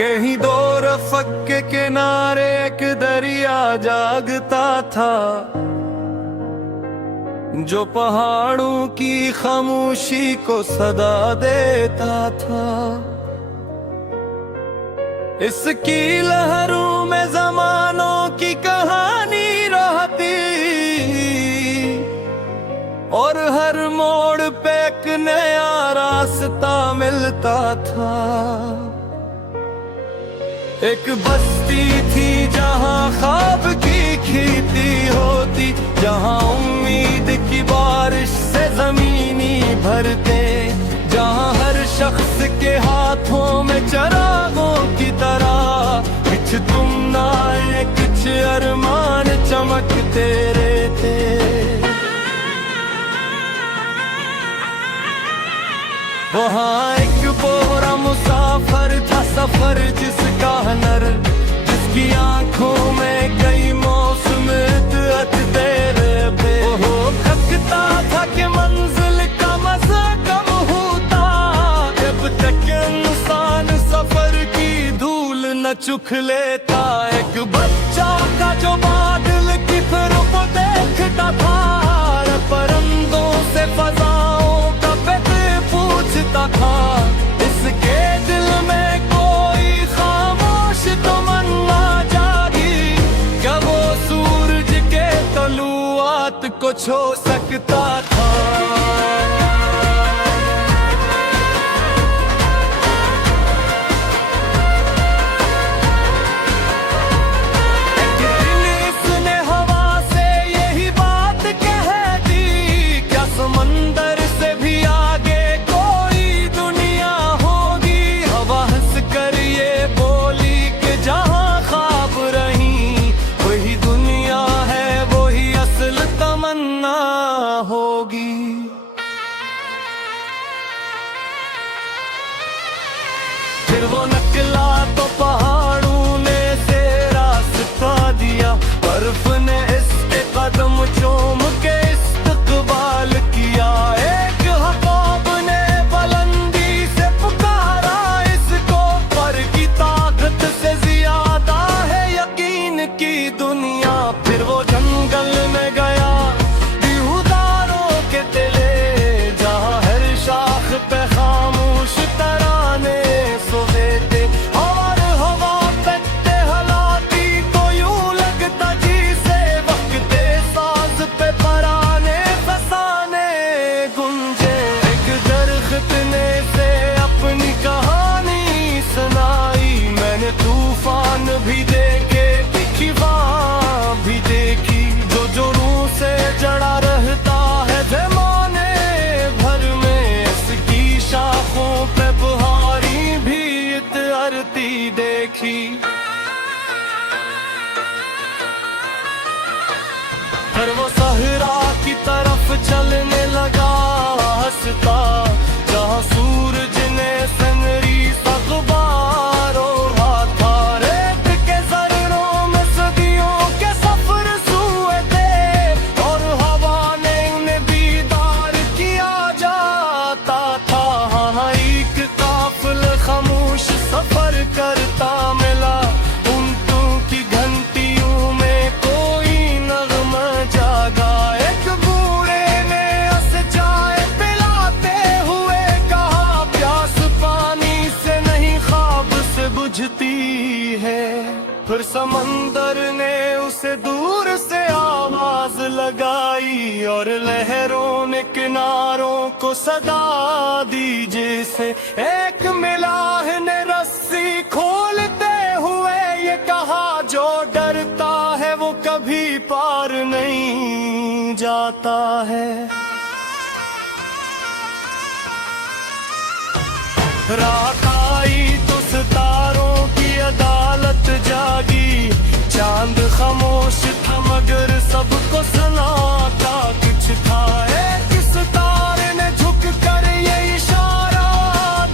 कहीं दो रफ़क़ के किनारे एक दरिया जागता था, जो पहाड़ों की खामोशी को सदा देता था। इसकी लहरों में ज़मानों की कहानी रहती, और हर मोड़ पे एक नया रास्ता मिलता था। एक बस्ती थी जहाँ ख्वाब की खेती होती, जहाँ उम्मीद की बारिश से जमीनी भरते, जहाँ हर शख्स के हाथों में चरागों की तरह कुछ तुमनाए कुछ अरमान चमकते रहते। वहाँ एक बोरा मुसाफर था सफर जिसका नर, जिसकी आंखों में कई मौसम तेरे पे हो थकता था कि मंजिल का मजा कम होता, जब तक इंसान सफर की धूल न चुख लेता। एक बच्चा का जो बादल की फिर देखता था, परिंदों से फजाओं का पूछता था। इसके दिल में कोई खामोश तमन्ना जागी, क्या वो सूरज के तलुआत को छू सकता था। फिर वो निकला तो पहाड़ों ने से रास्ता दिया, बर्फ ने इसके कदम चूम के इस्तकबाल किया। एक हक़ाब ने बुलंदी से पुकारा इसको, पर की ताकत से ज्यादा है यकीन की दुनिया। फिर वो जंगल में गया देवदारों के टिले, जहाँ हर शाख पे खामोश तराने सोते, और हवा पे टहलाती तो यूं लगता जैसे वक्त साज पे पराने फसाने गुंजे। एक दरख्त ने से अपनी कहानी सुनाई, मैंने तूफान भी देखे तूफान भी देखी, जो जुनून से जड़ा रहता है ज़माने भर में। इसकी शाखों पे बहारी भी इतरती देखी। फिर वो सहरा की तरफ चलने लगा हंसता, जहाँ सूरज ने सनरी सगबार ओढ़ा था। रेत के जर्रों में सदियों के सफर सुए थे, और हवा ने उन्हें बीदार किया जाता था। हाँ एक काफिला खामोश सफर करता मिला, उनकों की घंटियों में कोई नगमा जागा। एक बूढ़े ने उसे चाय पिलाते हुए कहा, प्यास पानी से नहीं ख्वाब से बुझती है। फिर समंदर ने उसे दूर से आवाज लगाई, और लहरों ने किनारों को सदा दी जैसे। एक मिलाह ने रस्सी खोलते हुए ये कहा, जो डरता है वो कभी पार नहीं जाता है। रात आई तो सितारों की अदालत जागी, चांद खामोश था मगर सबको सुनाता कुछ था। एक सितारे ने झुक कर ये इशारा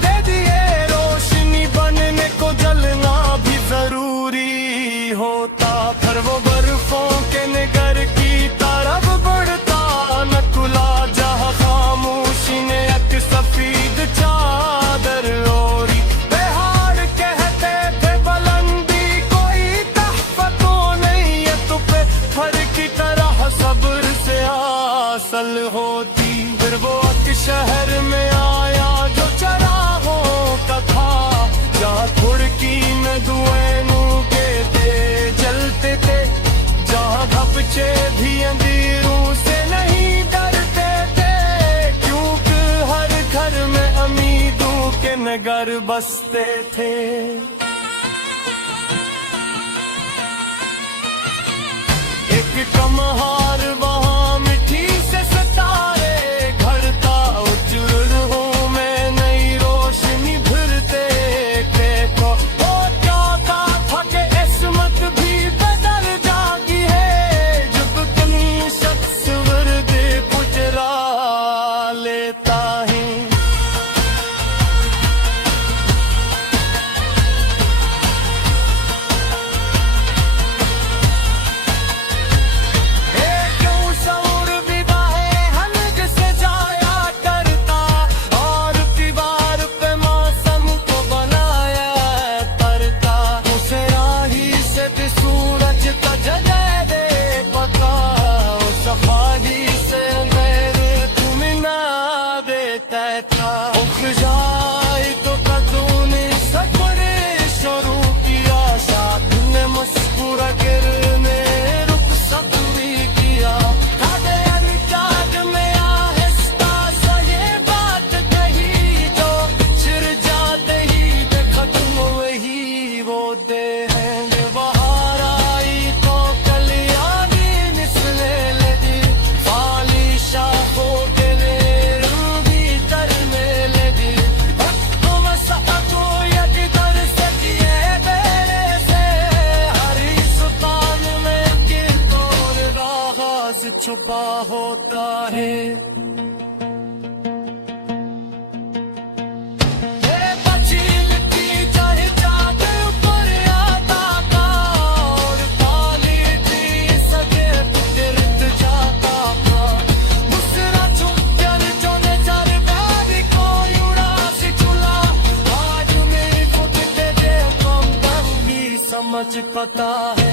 दे दिए, रोशनी बनने को जलना भी जरूरी होता। फिर वो बर्फों के निगर की तरफ बढ़ता नकुला, जहाँ खामोशी ने एक सफेद चादर ओढ़ी। पहाड़ कहते बच्चे भी अंधेरों से नहीं डरते थे, क्योंकि हर घर में उम्मीदों के नगर बसते थे। एक कमहार वहाँ मिट्टी से सितारे घड़ता, उज्जवल में नई रोशनी भरते थे। तो वो चाहता था कि किस्मत भी बदल जागी है, जब कहीं शख्स वर्द पुजरा लेता है। जाए तो कदों ने सफर शुरू किया, साथ में मुस्कुरा करने रुक भी किया। जाग में आहिस्ता सा ये बात कही, जो छिड़ जाते ही खत्म वही वो दे हैं। बाहर आई तो कलियानी निसले लगी, फाली शाखों के छुपा होता है। बची मिट्टी चाहे चाँद ऊपर आता था, और काली थी सके फिरत जाता था। मुसरा छुप कर जो नजर बैरी कोई उड़ा सी चुला, आज मेरी खुद के कम दंगी समझ पता है।